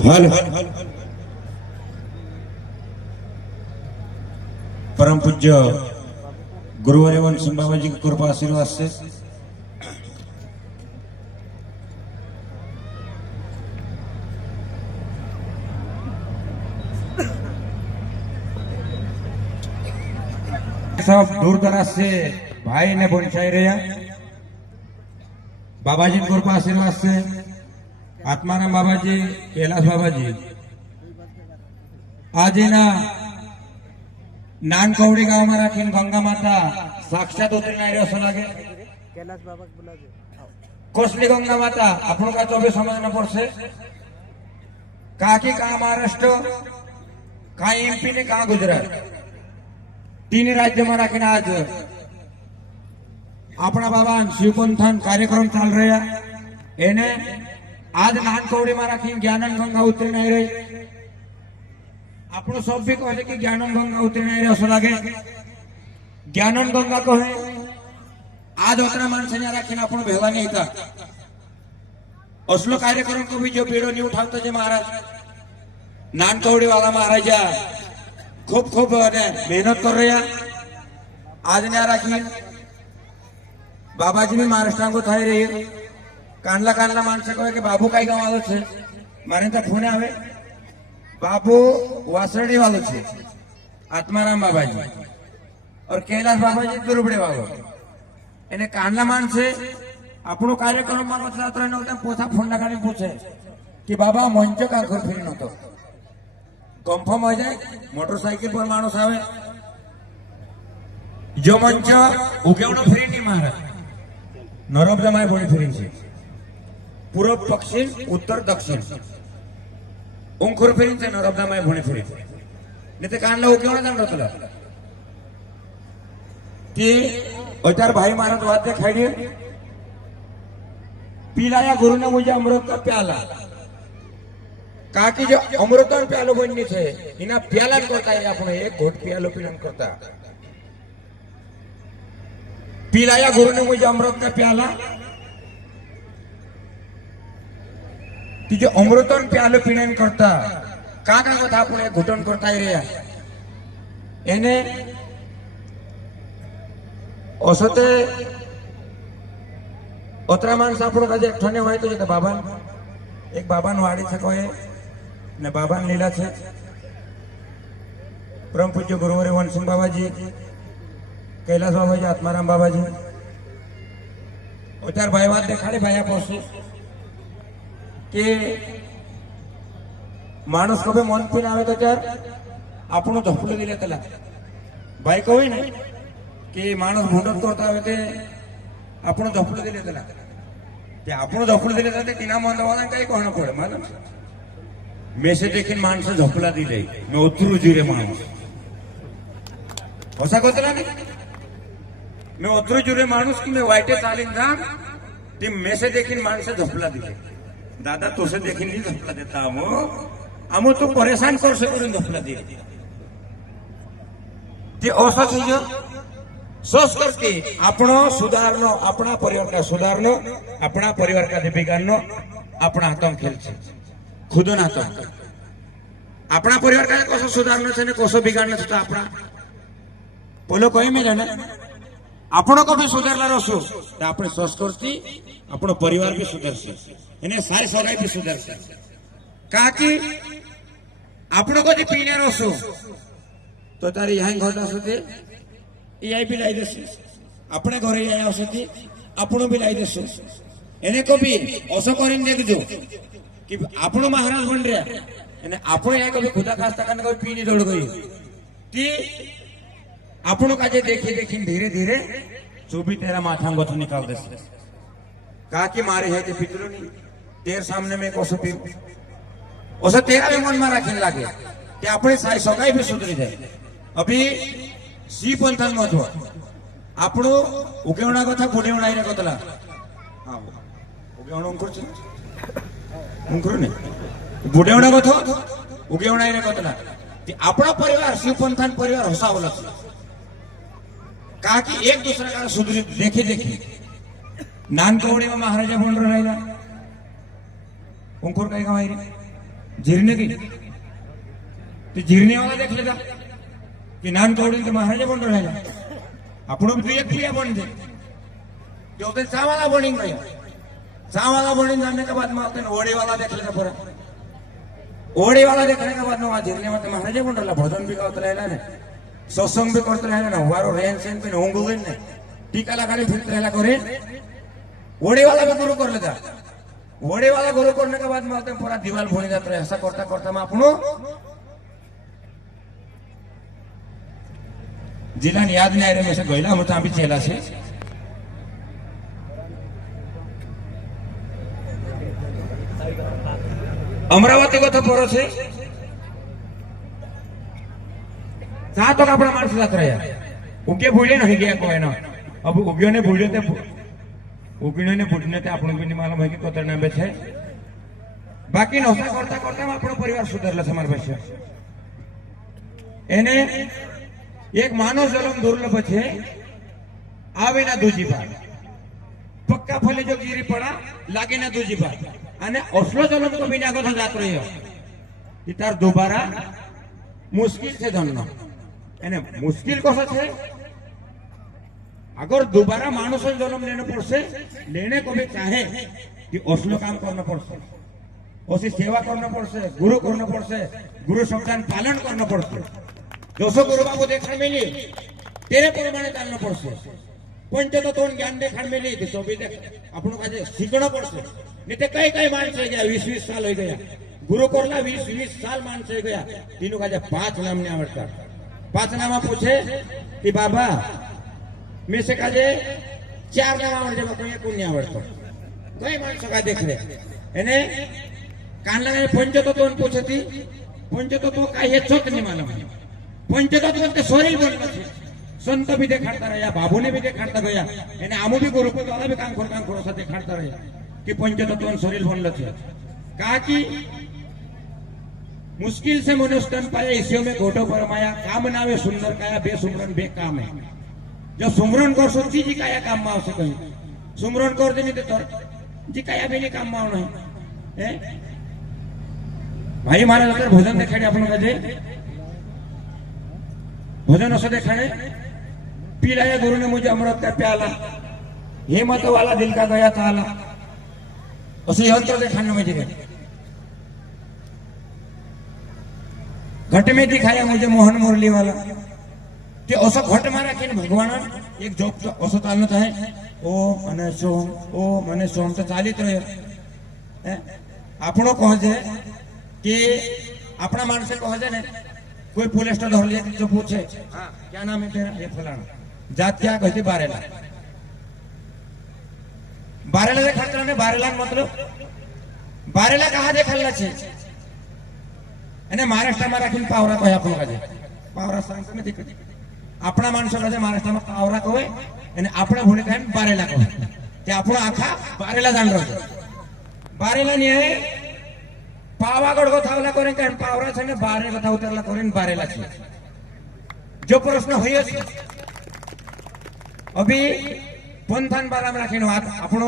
Hello परम पूज्य गुरुवर्य सिंह बाबा जी की कृपा आशीर्वाद से सब दूर दराज से भाई ने पहुंचाई रहा बाबाजी की कृपा आशीर्वाद से आत्माराम बाबाजी कैलाश बाबाजी आज नानकवडी गाव में राखी गंगा माता साक्षात उतरी नहीं रही लगे कैलाश बाबा बोला कोसली गंगा माता आपण का 24 समझना पड़से का महाराष्ट्र का एमपी ने का गुजरात तीन राज्य में राखी आज अपना बाबा शिवपंथन कार्यक्रम चाल रहा एने आज नानकवडी में राखी ज्ञानन गंगा उतरी नहीं रही आपण सब भी कहे कि ज्ञानन गंगा उतरी नहीं रही असं लगे ज्ञानन गंगा कहे आज उतना माणसा राखी आपण भेला नहीं था असलो कार्यक्रम को भी जो बीड़ो नहीं उठाता जे महाराज नानकवडी वाला महाराजा खूब खूब मेहनत कर रहा आज ने राखी बाबाजी भी महाराष्ट्र को थाई रही कांडला कांडला माणस कहे कि बाबू कई गाँव वालों छे मारे तो फोन आवे बाबू वासरडी वालों छे आत्माराम बाबाजी और कैलाश बाबाजी दुरुबड़े वालों एने कांडला माणसे આપણો કાર્યક્રમમાં મતલાત્ર નહોતા પોતા ફોન લગાડીને પૂછે કે બાબા મંચ કાંખર ફરી નહોતો કન્ફર્મ हो जाए मोटरसाइकिल पर माणूस आवे जो मंच उगेवणो फ्री नहीं महाराज नर्मदा माय बोली फ्री छे पूर्व पश्चिम उत्तर दक्षिण उंखुर फ्री छे नर्मदा माय बोली फ्री नहीं तो कांडला उगेवणो जाण रतला ते अचार भाई महाराज बात देखाड़ी पीलाया गुरु ने मुझे अमृत का प्याला काकी जो अमृत प्यालो बननी है इना प्याला करता है अपने एक घोट प्यालो पीलन करता पीलाया गुरु ने मुझे अमृत का प्याला कि जो अमृत प्यालो पीलन करता का कथा अपने घुटन करता ही रहा एने औसते ओतरा माणस आपण का एक ठने હોય તો બાબા એક બાબાનો વાડી છે કોઈ ને બાબાને લીલા છે परम पूज्य गुरुवर्य वनसिंह बाबाजी कैलाश बाबाजी आत्माराम बाबाजी ओतार भाई बात देखाड़ी भाई पहुंचे कि माणूस को भी मन पीन आवे तो चार आपण झोपडू दिले त्याला भाई कहू ना कि माणूस भूंडत करता आवे ते आपण झोपडू दिले त्याला ते आपण झोपडू दिले तर तिना मंदवाला काही कोण पडे मला मेसे देखील माणसं झोपला दिले मी उतरू जुरे माणूस असा कोतला नाही मी उतरू जुरे माणूस की मी वाईटे चालीन जा ती मेसे देखील माणसं झोपला दिले दादा तोसे देखील नाही झोपला देता आमो तू परेशान करसे करून झोपला दिले ते असा तुझ सोच करके अपनो सुधारनो अपना परिवार का सुधारनो अपना परिवार का बिगाड़नो अपना हाथों खेल छे खुद हाथों अपना परिवार का कसो सुधारनो छे ने कसो बिगाड़नो छे तो अपना बोलो कोई में जाने આપણો को भी सुधारला रहो तो अपने संस्कृति આપણો परिवार भी सुधरશે એને सारी सगाई भी सुधरશે काकी આપણો को पीने रहो तो तारी यहाँ घटा सुते ये भी लाई देसु अपने घरे आया औषधि आपण भी लाई देसु एने को भी असो करीन देखजो कि आपण महाराज बन रहा एने आपण या कभी खुदा खास्ता करने को पीनी दौड़ गई कि आपण का जे देखी देखी धीरे धीरे जो भी तेरा माथा गोथ निकाल देसे कहा कि मारे है ते पितरो नहीं तेरे सामने में कोसो पी ओसे तेरा भी मन में रखने लगे कि अपने साई सगाई भी सुधरी जाए अभी सी पंथन महत्व આપણો ઉકેવણા કથા બુડેવણા રે કતલા હા ઉકેવણો અંકુર છે અંકુર ને બુડેવણા કથો ઉકેવણા રે કતલા તે આપણો પરિવાર શિવ पंथन परिवार હસાવલા છે कहा कि एक दूसरे का सुधरी देखे देखे नानकवडी में महाराजा बन रहा अंकुर कई गाँव झिरने की ते झिरने वाला देखले का की नान तोडून ते महाराजा बन राहिला आपण तू एक पिया बन दे जो ते चावाला बनिंग गया चावाला बनिंग जाने के बाद में ओड़ी वाला देखले का पूरा ओड़ी वाला देखने के बाद में झिरने में महाराजा बन रहा भजन भी गाते रहला ने सत्संग भी करते रहला ना वारो रेन सेन पे होंगो गई ने टीका लगाने फिरते रहला करे ओड़ी वाला भी गुरु कर लेता ओड़ी वाला गुरु करने के बाद में पूरा दीवाल भोनी जाता है ऐसा करता करता में अपनो जिला याद नहीं आ रहे में से गईला हम तो चेला से अमरावती को तो पोरो से कहा तो अपना मार्च जात रहा उगे भूले नहीं गया कोई ना अब उगियों ने भूले थे उगियों ने भूलने थे अपन भी नहीं मालूम है कि कोतर नाम पे है बाकी नौसा करता करता हम अपना परिवार सुधरला हमारे बच्चे एने एक मानव जलम दुर्लभ है आवे ना दूजी बार पक्का फले जो गिरी पड़ा लागे ना दूजी बार અને ઓસલો જલમ તો બીના ગોથો જાત રહ્યો ઈ તાર દોબારા મુશ્किल છે ધનનો એને મુશ્किल કોસો છે अगर दोबारा मानुष जन्म लेने पड़से लेने को भी चाहे कि ओसलो काम करना पड़से ओसी सेवा करना पड़से गुरु करना पड़से गुरु संविधान पालन करना पड़से दोस्तों गुरु बाबू देखने मिली तेरे प्रमाणे चालना पड़से पंचतत्व ज्ञान देखने मिली तो भी देख अपन का सीखना पड़से नहीं तो कई कई मानस हो गया 20-20 साल हो गया गुरु करला 20-20 साल मानस हो गया तीनों का 5 नाम नहीं आवड़ता 5 नाम पूछे कि बाबा मैं से काजे 4 नाम आवड़ते कोई कोई नहीं आवड़तो कई मानस का देख ले एने कान लगाने पंचतत्व पूछे थी पंचतत्व काही हे चोक नहीं मालूम पंचतत्व ते शरीर बनला छे संत भी देखाड़ता रहा बाबू ने भी देखाड़ता गया एने आमू भी गुरु वाला भी काम करो सा देखाड़ता रहा कि पंचतत्व शरीर बनल छे कहा कि मुश्किल से मनुष्य तन पाया इसियों में घोटो परमाया काम नावे सुंदर काया बे सुमरन बे काम है जब सुमरन कर सोची जी काया काम में आवश्यक कहीं सुमरन कर देनी तो जी काया भी नहीं काम में आवना है भाई मारा जाकर भोजन देखाड़े अपन कहे भोजन ऐसा देखाड़े पिलाया गुरु ने मुझे अमृत का प्याला हिम्मत वाला दिल का गया ताला उसे यंत्र दिखाने में जगह घट में दिखाया मुझे मोहन मुरली वाला कि ओसो घट में रखे भगवान एक जोप तो ओसो चालना है ओ मने सोम तो चालित रहे आपनो कह जे कि अपना मानस कह जे ने कोई पुलिस धर लिया जो पूछे क्या नाम है तेरा ये फलाना जात क्या कहती बारेला बारेला देखाता ने बारेला मतलब बारेला कहा देखाला छे અને મહારાષ્ટ્રમાં રાખીને પાવરા કહે આપણો કાજે પાવરા સાંસ નથી કરી આપણા માણસો કાજે મહારાષ્ટ્રમાં પાવરા કહે અને આપણા ભૂલે કહે બારેલા કહે તે આપણો આખા બારેલા જાણ રહ્યો બારેલા ને પાવાગઢ કથાવલા કરે કે પાવરા છે ને બારે કથા ઉતરલા કરીને બારેલા છે જો પ્રશ્ન હોય છે અભી पंथान बारा में राखी आपनो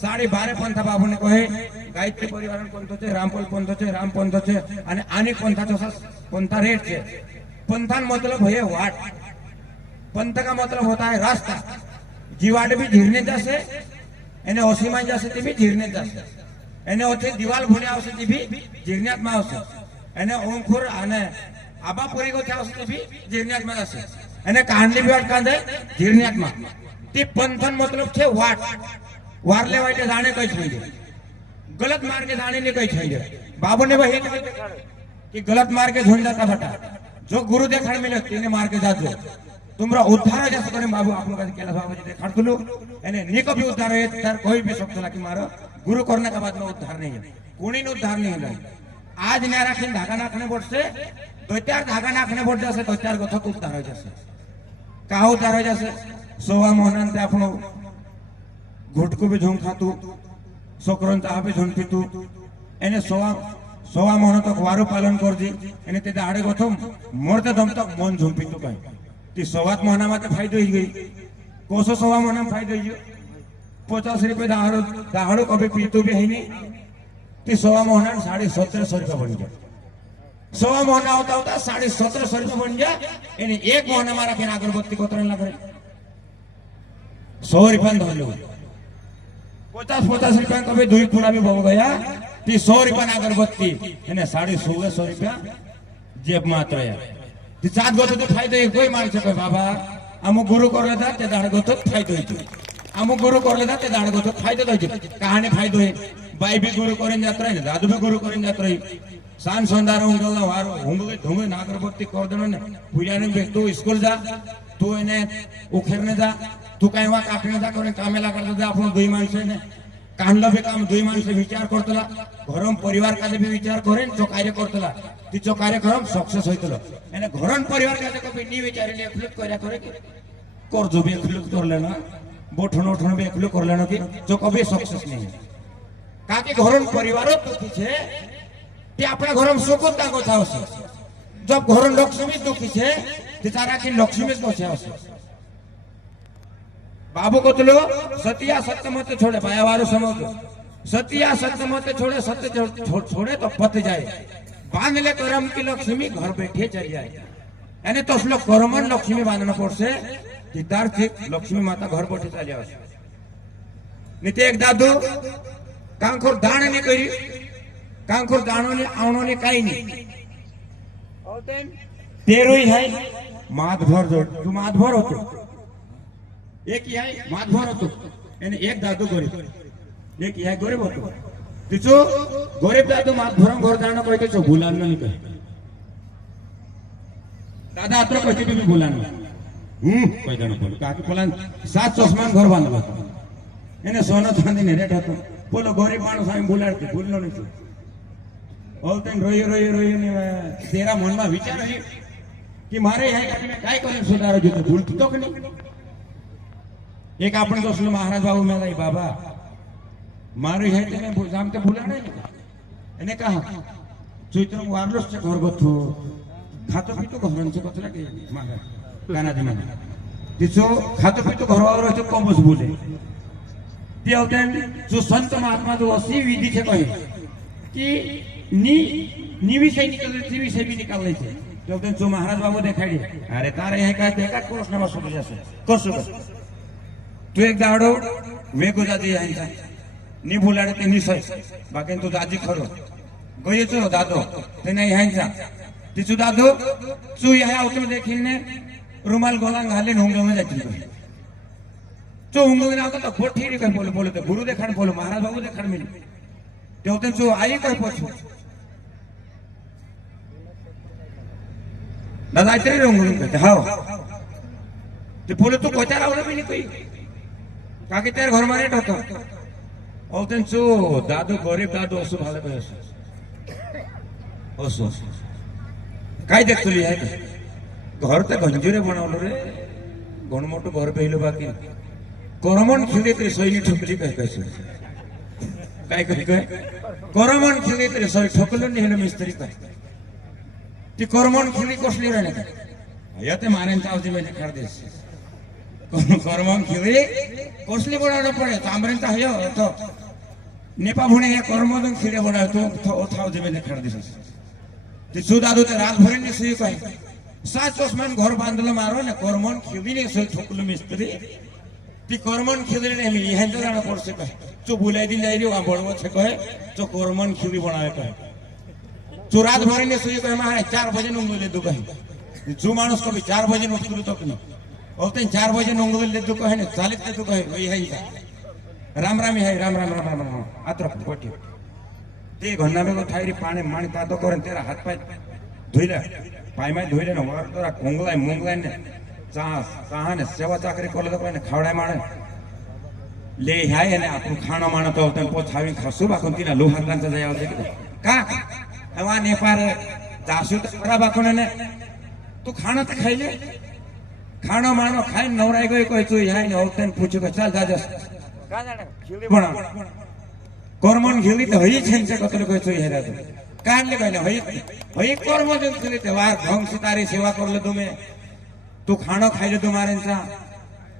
12.5 पंथा बाबू ने कहे गायत्री परिवार पंथो छे रामपोल पंथो छे राम पंथो छे अने आनी पंथा तो पंथा रेट छे पंथान मतलब है वाट पंथ का मतलब होता है रास्ता जीवाट भी झीरने जासे एने ओसीमा जासे ते भी झीरने जासे एने ओथे दीवाल भूले आवसे ते भी झीरण्यात में आवसे एने ओमखुर अने आबापुरी को थे आवसे ते भी झीरण्यात में जासे एने कांडली भी वाट कांदे झीरण्यात में ते पंथन मतलब छे वाट वारले वाटे जाने कई छे गलत मार्गे जाने ने कई छे बाबू ने वही कि गलत मार्गे झुंड जाता बटा जो गुरु देखाड़ मिले तेने मार्गे जाजो तुमरा उद्धार जैसे करे बाबू आप लोग केला बाबू जी देखाड़ तुलो एने निको भी उद्धार है तर कोई भी सकता कि मारो गुरु करने के बाद में उद्धार नहीं है कोणी ने उद्धार नहीं है आज ने राखीने धागा नाखने पड़से तो चार धागा नाखने पड़ जासे तो चार गथक उद्धार हो जासे का उद्धार हो जासे सोवा मोहन ते आपनो घुटको भी झोंक खातू छोकरों चा भी झोंक पीतू एने सोवा मोहन तक वारू पालन कर दी एने ते दाड़े गथो मरते दम तक मन झोंक पीतू कहीं ती सोवात मोहना में फायदो ही गई कोसो सोवा मोहना में फायदो ही 50 रुपये दाहड़ो कभी पीतू भी है नहीं ती 1.25 महीना 1750 रुपया बन गया। 1.25 महीना होता होता 1750 रुपया बन गया। यानी 1 महीना मारा फिर अगरबत्ती को तरह लग रहे 100 रुपया धर लो 50 रुपया कभी 2 थोड़ा भी बहु गया ती 100 रुपया अगरबत्ती यानी 1650 रुपया जेब मात्र या ती 7 गोतो तो फायदा कोई माणसं काय बाबा अमुक गुरु करले था ते दाड गोतो फायदा होतो अमुक गुरु करले था ते दाड गोतो फायदा होतो कहाणी फायदा है बाई भी गुरु करेन जात रही दादू भी गुरु करेन जात रही सान संदार उंगल ना वारो उंगल धुंगे नागरबत्ती कर देनो ने पूजाने बे तू स्कूल जा तू एने उखेरने जा तू काय वा कापणे जा करे कामेला करता जा आपण दुई माणसं ने कांडलं बी काम दुई माणसं विचार करतला घरम परिवार काले बी विचार करेन जो कार्य करतला तिचो कार्यक्रम सक्सेस होइतलो एने घरन परिवार काले कभी नी विचारिले फ्लिप कर्या करे कर जो भी फ्लिप करले ना बोठण उठण भी फ्लिप करले ना कि जो कभी सक्सेस नहीं काके घरन परिवार दुखी छे ते आपल्या घरम सुखत दागो थावसे जब घरन लक्ष्मी दुखी छे ते तारा की लक्ष्मी बचे आवसे बाबू को तो लो सतिया सत्य मत छोड़े पाया वारो समझो सतिया सत्य मत छोड़े सत्य छोड़े तो पत जाए बांध ले करम की लक्ष्मी घर बैठे चल जाए यानी तो लोग करमन लक्ष्मी बांधना पड़से तार ठीक लक्ष्मी माता घर बैठे चल जाए नित्य एक दादू कांखोर दाण नहीं करी कांखोर दाणो ने आवणो ने काई नहीं तेरोई है माधभर जो तू माधभर होतो एक ही आहे माधभर होतो आणि एक दादू गरीब एक ही आहे गरीब होतो तिचो गरीब दादू माधभरम घर जाणं पाहिजे तो भूलान नाही काय दादा अत्र कधी तुम्ही भूलान पाहिजे ना बोल काकी बोलान 7 चष्मान घर बांधलं એને સોનો ચાંદીને રેટ હતો બોલો ગરીબ માણસ આમ બોલાડતી ભૂલનો નથી ઓલતન રોયો રોયો રોયો ને તેરા મનમાં વિચાર છે કે મારે હે કે મેં કાઈ કરીને સુધારો જોતો ભૂલતો તો કે નહીં एक आपण दोसलो महाराज बाबू मेला बाबा मारू हे ते मैं जाम ते भूला नहीं एने कहा चैत्र वारलोस चे घर गथो खातो पितो घरांचे कथला के महाराज काना दे माने तिचो खातो पितो घर वावर तो कमस बोले ते होतेन जो संत महात्मा जो असी विधि छे कहे कि नी विषय निकले ती विषय भी निकालले छे ते होतेन जो महाराज बाबू देखाडी अरे तारे हे काय ते का कृष्ण मा सोडू जसे कसो तू एक दाडो वेगो जाती यांचा नी भुलाडे ते निसय बाकी तू दाजी खरो गयचो दादो ते नाही यांचा तिचू दादो तू ह्या औतो देखीलने रुमाल गोलांग घाले होंगो में जाती तो होंगो ना तो पोठीरी काय बोल बोलते गुरु देखाण बोलो महाराज बाबू देखाण मिली ते होते जो आई काय पोछो दादा इतरे होंगो कहते हां ते बोले तो कोचा रावले भी नहीं कोई काकी तेर घर में रेट होतो औतेन चो दादू गरीब दादू असो भाले पैसे असो काय देखतली आहे घर ते गंजीरे बनवलो रे गण मोठो घर पहिलो बाकी करमन खिळे तरी सैनी ठोकली काय काय काय काय काय करमन खिळे तरी सै ठोकलो नाही हेलो मिस्त्री काय ती करमन खिळी कसली रे ना या ते मारेन चावजी मेले कर देस करमन खिळे कसली बनावणं पडे तांबरेंचा हयो तो नेपा भुणे हे करमन खिळे बनावतो तो थाव जमेले कर देस ते सुदादू ते रात भरेने सुई काय 7 चष्मान घर बांधलं मारो ना करमन खिळीने सै ठोकलो मिस्त्री ती करमन खिळीने मी ह्यांचा जाणं पडसे काय तो बुलाई दिन जाई रे वा बळवो छे काय तो करमन खिळी बनावे काय तो रात भरेने सुई काय मा 4 बजे नुंगले दु काय जो माणूस कभी 4 बजे नुंगलो तो नहीं औते 4 बजे नोंगल ले तो कहे ने चालित ले तो कहे वही है राम राम है राम राम राम राम आत्र कोटी ते घन्ना में थाईरी पानी माणी तातो करे तेरा हाथ पाय धोइले पाय में धोइले न वर तोरा कोंगलाय मोंगलाय ने चाहा ने सेवा चाकरी करले तो कहे ने खावडाय माणे ले हाय ने आपण खाणो माणो तो औते पोछावी खासू बाकोन तिना लोहारलांचा जाय आवते का हवा नेपार जासू तरा बाकोन ने तू खाणो त खाइले खाना मानो खाई नवराई गई कोई तू यहाँ ने औरतन पूछो के चल जा जस का जाने खिली बना कर्मन खिली तो हई छन से कतले कोई तू यहाँ रहतो कान ले कहले हई कर्म जन खिली ते वार ढंग से तारी सेवा कर ले तुम्हें तू खाना खाई ले तुम्हारे सा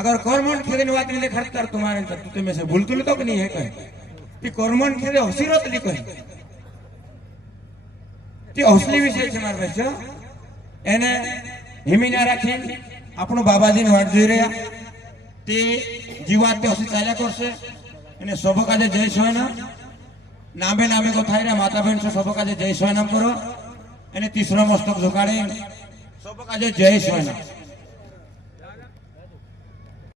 अगर कर्मन खिली वात मिले खर्च तुम्हारे सा तू में से भूल तुल तो नहीं है कहे તે કર્મણ ખેરે હસીરો તલી કહી તે હસલી વિષય છે મારા ભાઈ એને હિમીના રાખી આપણું બાબાજીને વાટ જોઈ રહ્યા તે જીવાત તે હસી ચાલ્યા કરશે અને સબક આજે જય સોયના નામે નામે કો થાય રહ્યા માતા બહેન છે સબક આજે જય સોયનામ કરો અને તીસરો મસ્તક ઝુકાડી સબક આજે જય સોયના